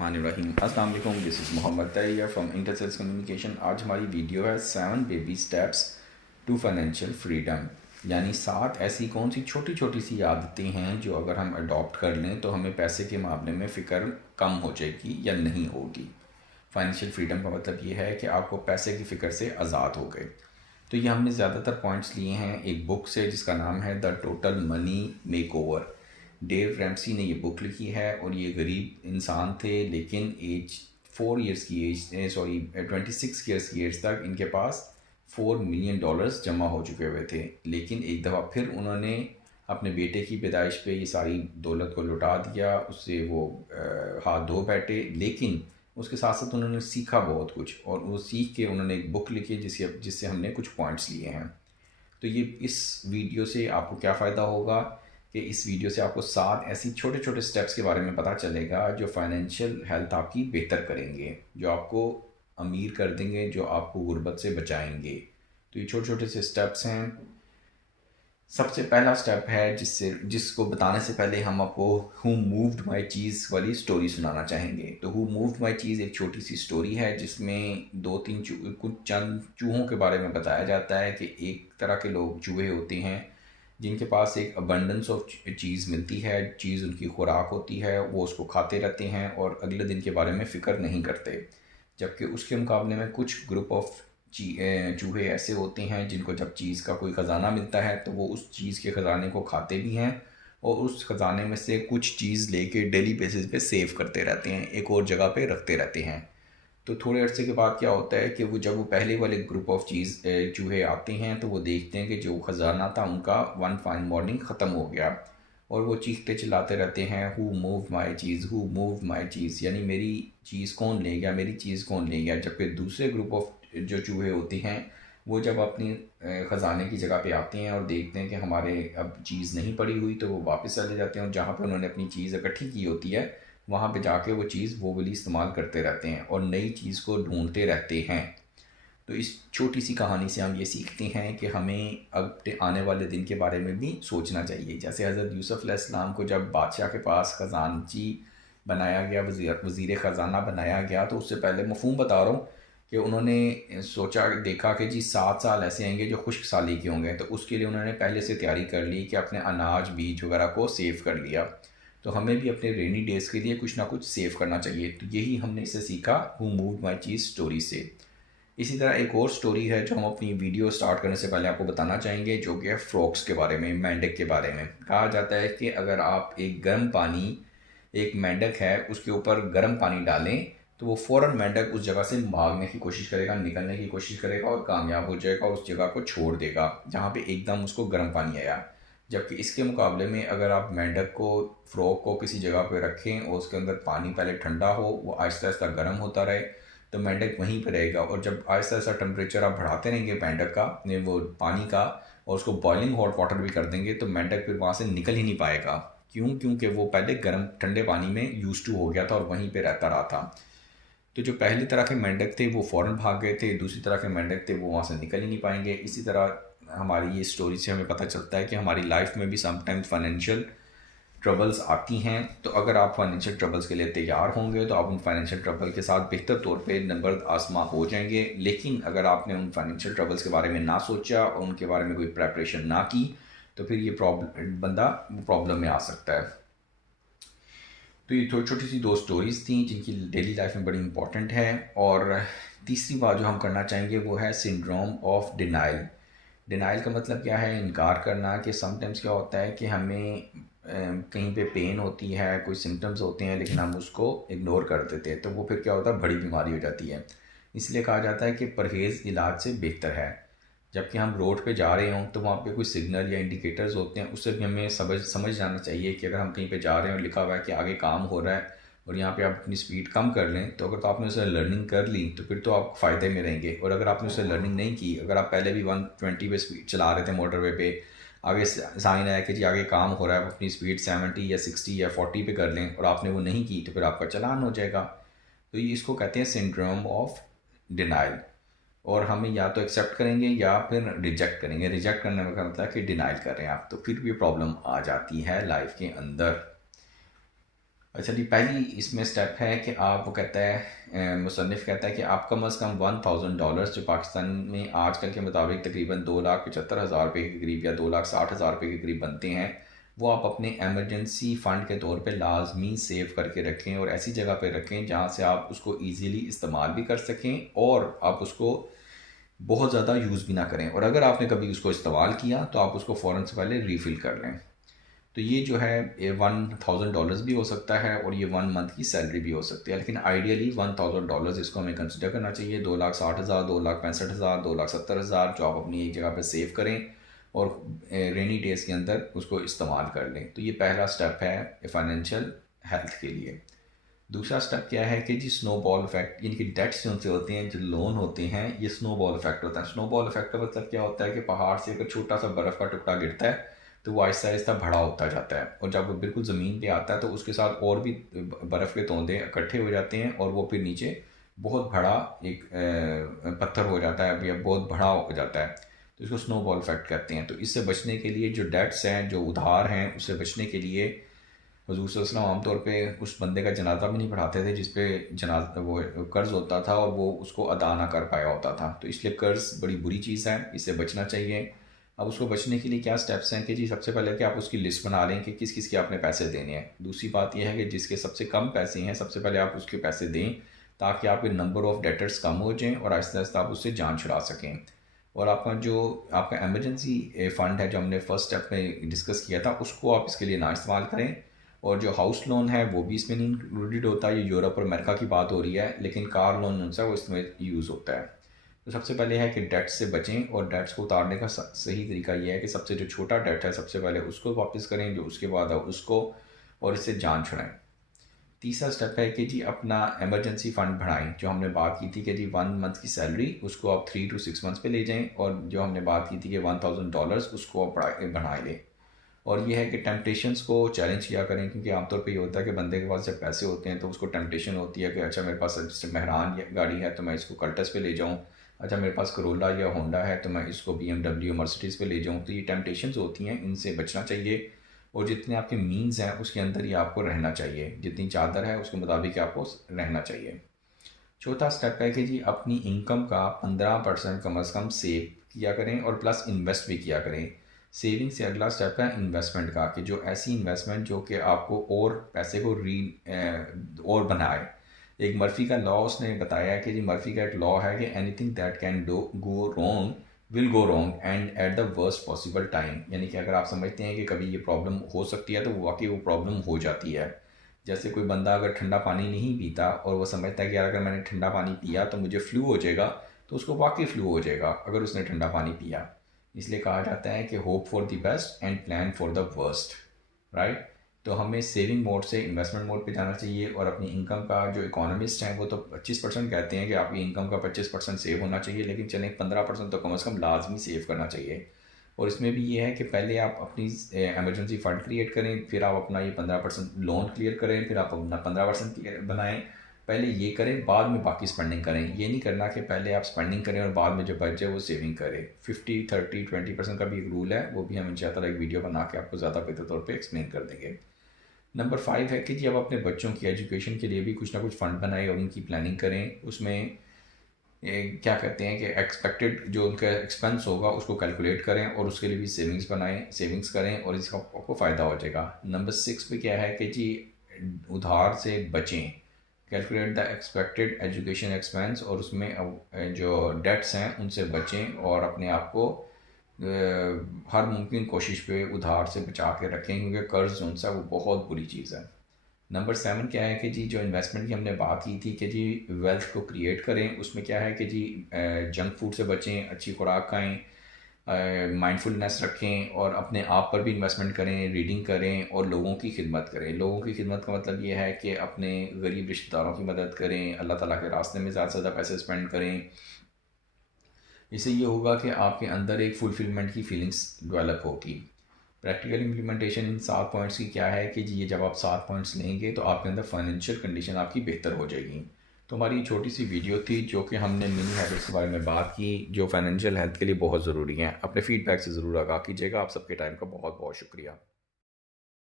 बिस्मिल्लाहिर्रहमानिर्रहीम। अस्सलाम वालेकुम, this is Mohammad Tayyab from Intersales Communication. आज हमारी वीडियो है 7 baby steps to financial freedom, यानी 7 ऐसी कौन सी छोटी छोटी सी आदतें हैं जो अगर हम अडॉप्ट कर लें तो हमें पैसे के मामले में फ़िक्र कम हो जाएगी या नहीं होगी। फाइनेंशियल फ्रीडम का मतलब ये है कि आपको पैसे की फ़िक्र से आज़ाद हो गए। तो ये हमने ज़्यादातर पॉइंट्स लिए हैं एक बुक से जिसका नाम है the total money makeover. Dave Ramsey ने ये बुक लिखी है और ये गरीब इंसान थे, लेकिन एज 4 ईयर्स की एज 26 ईयर्स की एज तक इनके पास $4 मिलियन जमा हो चुके हुए थे। लेकिन एक दफ़ा फिर उन्होंने अपने बेटे की पैदाइश पे ये सारी दौलत को लुटा दिया, उससे वो हाथ धो बैठे। लेकिन उसके साथ साथ उन्होंने सीखा बहुत कुछ और वो सीख के उन्होंने एक बुक लिखी जिससे हमने कुछ पॉइंट्स लिए हैं। तो ये इस वीडियो से आपको क्या फ़ायदा होगा कि इस वीडियो से आपको 7 ऐसी छोटे छोटे स्टेप्स के बारे में पता चलेगा जो फाइनेंशियल हेल्थ आपकी बेहतर करेंगे, जो आपको अमीर कर देंगे, जो आपको गुर्बत से बचाएंगे। तो ये छोटे छोटे से स्टेप्स हैं। सबसे पहला स्टेप है जिसको बताने से पहले हम आपको हु मूव्ड माई चीज़ वाली स्टोरी सुनाना चाहेंगे। तो हु मूव्ड माई चीज़ एक छोटी सी स्टोरी है जिसमें कुछ चंद चूहों के बारे में बताया जाता है कि एक तरह के लोग चूहे होते हैं जिनके पास एक अबंडेंस ऑफ चीज़ मिलती है, चीज़ उनकी खुराक होती है, वो उसको खाते रहते हैं और अगले दिन के बारे में फ़िक्र नहीं करते। जबकि उसके मुकाबले में कुछ ग्रुप ऑफ चूहे ऐसे होते हैं जिनको जब चीज़ का कोई ख़जाना मिलता है तो वो उस चीज़ के ख़जाने को खाते भी हैं और उस ख़जाने में से कुछ चीज़ लेके डेली बेसिस पे सेव करते रहते हैं, एक और जगह पे रखते रहते हैं। तो थोड़े अरसे के बाद क्या होता है कि जब वो पहले वाले ग्रुप ऑफ चूहे आते हैं तो वो देखते हैं कि जो ख़जाना था उनका वन फाइन मॉर्निंग ख़त्म हो गया और वो चीखते चिल्लाते रहते हैं, who move my cheese, who move my cheese, यानी मेरी चीज़ कौन ले गया, मेरी चीज़ कौन ले गया। जबकि दूसरे ग्रुप ऑफ जो चूहे होते हैं वो जब अपनी ख़जाने की जगह पे आते हैं और देखते हैं कि हमारे अब चीज़ नहीं पड़ी हुई तो वो वापस चले जाते हैं और जहाँ पे उन्होंने अपनी चीज़ इकट्ठी की होती है वहाँ पे जाके वो चीज़ वो वाली इस्तेमाल करते रहते हैं और नई चीज़ को ढूंढते रहते हैं। तो इस छोटी सी कहानी से हम ये सीखते हैं कि हमें अब आने वाले दिन के बारे में भी सोचना चाहिए। जैसे हज़रत यूसुफ़ अलैहिस्सलाम को जब बादशाह के पास ख़जानची बनाया गया, वज़ीर ख़जाना बनाया गया, तो उससे पहले मफ़हूम बता रहा हूँ कि उन्होंने सोचा देखा कि जी 7 साल ऐसे आएंगे जो खुश्क साली के होंगे, तो उसके लिए उन्होंने पहले से तैयारी कर ली कि अपने अनाज बीज वगैरह को सेव कर लिया। तो हमें भी अपने रेनी डेज़ के लिए कुछ ना कुछ सेव करना चाहिए। तो यही हमने इससे सीखा who moved my cheese story से। इसी तरह एक और स्टोरी है जो हम अपनी वीडियो स्टार्ट करने से पहले आपको बताना चाहेंगे, जो कि है फ्रॉक्स के बारे में, मेंढक के बारे में। कहा जाता है कि अगर आप एक गर्म पानी, एक मेंढक है उसके ऊपर गर्म पानी डालें तो वो फ़ौरन मेंढक उस जगह से भागने की कोशिश करेगा, निकलने की कोशिश करेगा और कामयाब हो जाएगा, उस जगह को छोड़ देगा जहाँ पे एकदम उसको गर्म पानी आया। जबकि इसके मुकाबले में अगर आप मेंढक को, फ्रॉक को किसी जगह पे रखें और उसके अंदर पानी पहले ठंडा हो, वो आहिस्ता आहिस्ता गर्म होता रहे, तो मेंढक वहीं पर रहेगा। और जब आहिस्ता आहिस्ता टेम्परेचर आप बढ़ाते रहेंगे मेंढक का, वो पानी का, और उसको बॉइलिंग हॉट वाटर भी कर देंगे तो मेंढक फिर वहाँ से निकल ही नहीं पाएगा। क्यों? क्योंकि वो पहले गर्म ठंडे पानी में यूज टू हो गया था और वहीं पे रहता रहा था। तो जो पहली तरह के मेंढक थे वो फ़ौरन भाग गए थे, दूसरी तरह के मेंढक थे वो वहाँ से निकल ही नहीं पाएंगे। इसी तरह हमारी ये स्टोरी से हमें पता चलता है कि हमारी लाइफ में भी समटाइम्स फाइनेंशियल ट्रबल्स आती हैं। तो अगर आप फाइनेंशियल ट्रबल्स के लिए तैयार होंगे तो आप उन फाइनेंशियल ट्रबल के साथ बेहतर तौर पे नंबर आसमा हो जाएंगे। लेकिन अगर आपने उन फाइनेंशियल ट्रबल्स के बारे में ना सोचा और उनके बारे में कोई प्रेपरेशन ना की तो फिर ये प्रॉब्लम में आ सकता है। तो ये छोटी छोटी सी 2 स्टोरीज़ थी जिनकी डेली लाइफ में बड़ी इंपॉर्टेंट है। और तीसरी बात जो हम करना चाहेंगे वो है सिंड्रोम ऑफ डिनाइल। डिनाइल का मतलब क्या है? इनकार करना। कि समटाइम्स क्या होता है कि हमें कहीं पे पेन होती है, कोई सिम्टम्स होते हैं, लेकिन हम उसको इग्नोर कर देते हैं, तो वो फिर क्या होता है, बड़ी बीमारी हो जाती है। इसलिए कहा जाता है कि परहेज़ इलाज से बेहतर है। जबकि हम रोड पे जा रहे हों तो वहाँ पे कोई सिग्नल या इंडिकेटर्स होते हैं, उससे भी हमें समझ जाना चाहिए कि अगर हम कहीं पे जा रहे हैं और लिखा हुआ है कि आगे काम हो रहा है और यहाँ पे आप अपनी स्पीड कम कर लें, तो अगर तो आपने उसे लर्निंग कर ली तो फिर तो आप फ़ायदे में रहेंगे। और अगर आपने उसे लर्निंग नहीं की, अगर आप पहले भी 120 पे स्पीड चला रहे थे मोटरवे पे, आगे साइन आया कि जी आगे काम हो रहा है, आप अपनी स्पीड 70 या 60 या 40 पे कर लें और आपने वो नहीं की, तो फिर आपका चालान हो जाएगा। तो ये इसको कहते हैं सिंड्रोम ऑफ डिनाइल। और हमें या तो एक्सेप्ट करेंगे या फिर रिजेक्ट करेंगे। रिजेक्ट करने का मतलब है कि डिनाइल कर रहे हैं आप, तो फिर भी प्रॉब्लम आ जाती है लाइफ के अंदर। अच्छा जी, पहली इसमें स्टेप है कि आप, वो कहता है मुसन्निफ़ कहता है कि आप कम अज़ कम $1000 जो पाकिस्तान में आजकल के मुताबिक तकरीबन 2,75,000 रुपये के करीब या 2,60,000 रुपये के करीब बनते हैं, वो आप अपने एमरजेंसी फ़ंड के तौर पे लाजमी सेव करके रखें और ऐसी जगह पे रखें जहाँ से आप उसको ईज़िली इस्तेमाल भी कर सकें और आप उसको बहुत ज़्यादा यूज़ भी ना करें, और अगर आपने कभी उसको इस्तेमाल किया तो आप उसको फ़ौरन से पहले रीफ़िल कर लें। तो ये जो है ये $1000 भी हो सकता है और ये 1 मंथ की सैलरी भी हो सकती है, लेकिन आइडियली $1000 इसको हमें कंसिडर करना चाहिए। 2,60,000, 2,65,000, 2,70,000 जो आप अपनी एक जगह पे सेव करें और रेनी डेज़ के अंदर उसको इस्तेमाल कर लें। तो ये पहला स्टेप है फाइनेंशियल हेल्थ के लिए। दूसरा स्टेप क्या है कि जी स्नोबॉल इफेक्ट, यानी कि डेट्स जो उनसे होते हैं, जो लोन होते हैं, ये स्नोबॉल इफेक्ट होता है। स्नोबॉल इफेक्ट का मतलब क्या होता है कि पहाड़ से अगर छोटा सा बर्फ़ का टुकड़ा गिरता है तो वो आहिस्ता आहिस्ता बड़ा होता जाता है, और जब वो बिल्कुल ज़मीन पे आता है तो उसके साथ और भी बर्फ़ के तोंदे इकट्ठे हो जाते हैं और वो फिर नीचे बहुत बड़ा एक पत्थर हो जाता है या बहुत बड़ा हो जाता है। तो इसको स्नोबॉल इफेक्ट कहते हैं। तो इससे बचने के लिए जो डेट्स हैं, जो उधार हैं, उससे बचने के लिए हुज़ूर सल्लल्लाहु अलैहि वसल्लम आमतौर पे उस बंदे का जनाजा भी नहीं पढ़ाते थे जिस पे जनाजा वो कर्ज़ होता था और वो उसको अदा ना कर पाया होता था। तो इसलिए कर्ज़ बड़ी बुरी चीज़ है, इससे बचना चाहिए। अब उसको बचने के लिए क्या स्टेप्स हैं कि जी सबसे पहले कि आप उसकी लिस्ट बना लें कि किस किस के आपने पैसे देने हैं। दूसरी बात यह है कि जिसके सबसे कम पैसे हैं सबसे पहले आप उसके पैसे दें, ताकि आपके नंबर ऑफ़ डेटर्स कम हो जाएँ और आहिस्ता आहिस्ता आप उससे जान छुड़ा सकें। और आपका जो आपका इमरजेंसी फ़ंड है जो हमने फर्स्ट स्टेप में डिस्कस किया था, उसको आप इसके लिए ना इस्तेमाल करें। और जो हाउस लोन है वो भी इसमें नहीं इंक्लूडेड होता। ये यूरोप और अमेरिका की बात हो रही है, लेकिन कार लोन उनसे वो इसमें यूज़ होता है। तो सबसे पहले है कि डेट्स से बचें, और डेट्स को उतारने का सही तरीका ये है कि सबसे जो छोटा डेट है सबसे पहले उसको वापस करें, जो उसके बाद है उसको, और इससे जान छुड़ाएं। तीसरा स्टेप है कि जी अपना इमरजेंसी फ़ंड बढ़ाएं। जो हमने बात की थी कि जी 1 मंथ की सैलरी उसको आप 3 to 6 मंथ्स पे ले जाएं, और जो हमने बात की थी कि $1000 उसको आप बढ़ा लें। और ये है कि टेम्पटेशंस को चैलेंज किया करें, क्योंकि आमतौर पे ये होता है कि बंदे के पास जब पैसे होते हैं तो उसको टेम्पटेशन होती है कि अच्छा मेरे पास जैसे मेहरान गाड़ी है तो मैं इसको कल्टस पे ले जाऊँ, अच्छा मेरे पास करोला या होंडा है तो मैं इसको BMW मर्सिडीज़ पे ले जाऊँ। तो ये टेम्पटेशंस होती हैं, इनसे बचना चाहिए। और जितने आपके मीन्स हैं उसके अंदर ही आपको रहना चाहिए, जितनी चादर है उसके मुताबिक आपको रहना चाहिए। चौथा स्टेप है कि जी अपनी इनकम का 15% कम अज़ कम सेव किया करें और प्लस इन्वेस्ट भी किया करें। सेविंग से अगला स्टेप है इन्वेस्टमेंट का, कि जो ऐसी इन्वेस्टमेंट जो कि आपको और पैसे को और बनाए। एक मर्फ़ी का लॉ उसने बताया है कि जी मर्फ़ी का एक लॉ है कि anything that can do go wrong will go wrong and at the worst possible time. यानी कि अगर आप समझते हैं कि कभी ये प्रॉब्लम हो सकती है तो वाकई वो प्रॉब्लम हो जाती है। जैसे कोई बंदा अगर ठंडा पानी नहीं पीता और वो समझता है कि यार अगर मैंने ठंडा पानी पिया तो मुझे फ्लू हो जाएगा, तो उसको वाकई फ्लू हो जाएगा अगर उसने ठंडा पानी पिया। इसलिए कहा जाता है कि hope for the best and plan for the worst, right. तो हमें सेविंग मोड से इन्वेस्टमेंट मोड पे जाना चाहिए, और अपनी इनकम का, जो इकोनॉमिस्ट हैं वो तो 25% कहते हैं कि आपकी इनकम का 25% सेव होना चाहिए, लेकिन चलें 15% तो कम से कम लाजमी सेव करना चाहिए। और इसमें भी ये है कि पहले आप अपनी एमरजेंसी फ़ंड क्रिएट करें, फिर आप अपना ये 15% लोन क्लियर करें, फिर आप अपना 15% बनाएं। पहले ये करें, बाद में बाकी स्पेंडिंग करें। ये नहीं करना कि पहले आप स्पेंडिंग करें और बाद में जो बच जाए वो सेविंग करें। 50-30-20% का भी एक रूल है, वो भी हम इंशाअल्लाह एक वीडियो बना के आपको ज़्यादा बेहतर तौर पर एक्सप्लेन कर देंगे। नंबर 5 है कि जी अब अपने बच्चों की एजुकेशन के लिए भी कुछ ना कुछ फ़ंड बनाएं और उनकी प्लानिंग करें। उसमें क्या कहते हैं कि एक्सपेक्टेड जो उनका एक्सपेंस होगा उसको कैलकुलेट करें और उसके लिए भी सेविंग्स बनाएं, सेविंग्स करें, और इसका आपको फ़ायदा हो जाएगा। नंबर 6 पे क्या है कि जी उधार से बचें। Calculate the expected education expense, और उसमें जो डेट्स हैं उनसे बचें और अपने आप को हर मुमकिन कोशिश पे उधार से बचा के रखें, क्योंकि कर्ज़ जो है वो बहुत बुरी चीज़ है। नंबर 7 क्या है कि जी जो इन्वेस्टमेंट की हमने बात की थी कि जी वेल्थ को क्रिएट करें। उसमें क्या है कि जी जंक फूड से बचें, अच्छी खुराक खाएं, माइंडफुलनेस रखें, और अपने आप पर भी इन्वेस्टमेंट करें, रीडिंग करें और लोगों की खिदमत करें। लोगों की खिदमत का मतलब ये है कि अपने गरीब रिश्तेदारों की मदद करें, अल्लाह ताला के रास्ते में ज़्यादा से ज़्यादा पैसे स्पेंड करें। इससे ये होगा कि आपके अंदर एक फुलफिलमेंट की फीलिंग्स डेवलप होगी। प्रैक्टिकल इम्प्लीमेंटेशन इन 7 पॉइंट्स की क्या है कि जी ये जब आप 7 पॉइंट्स लेंगे तो आपके अंदर फाइनेंशियल कंडीशन आपकी बेहतर हो जाएगी। तो हमारी छोटी सी वीडियो थी जो कि हमने मिनी हैबिट्स के बारे में बात की, जो फाइनेंशियल हेल्थ के लिए बहुत ज़रूरी हैं। अपने फीडबैक से ज़रूर आगाह कीजिएगा। आप सबके टाइम का बहुत बहुत शुक्रिया।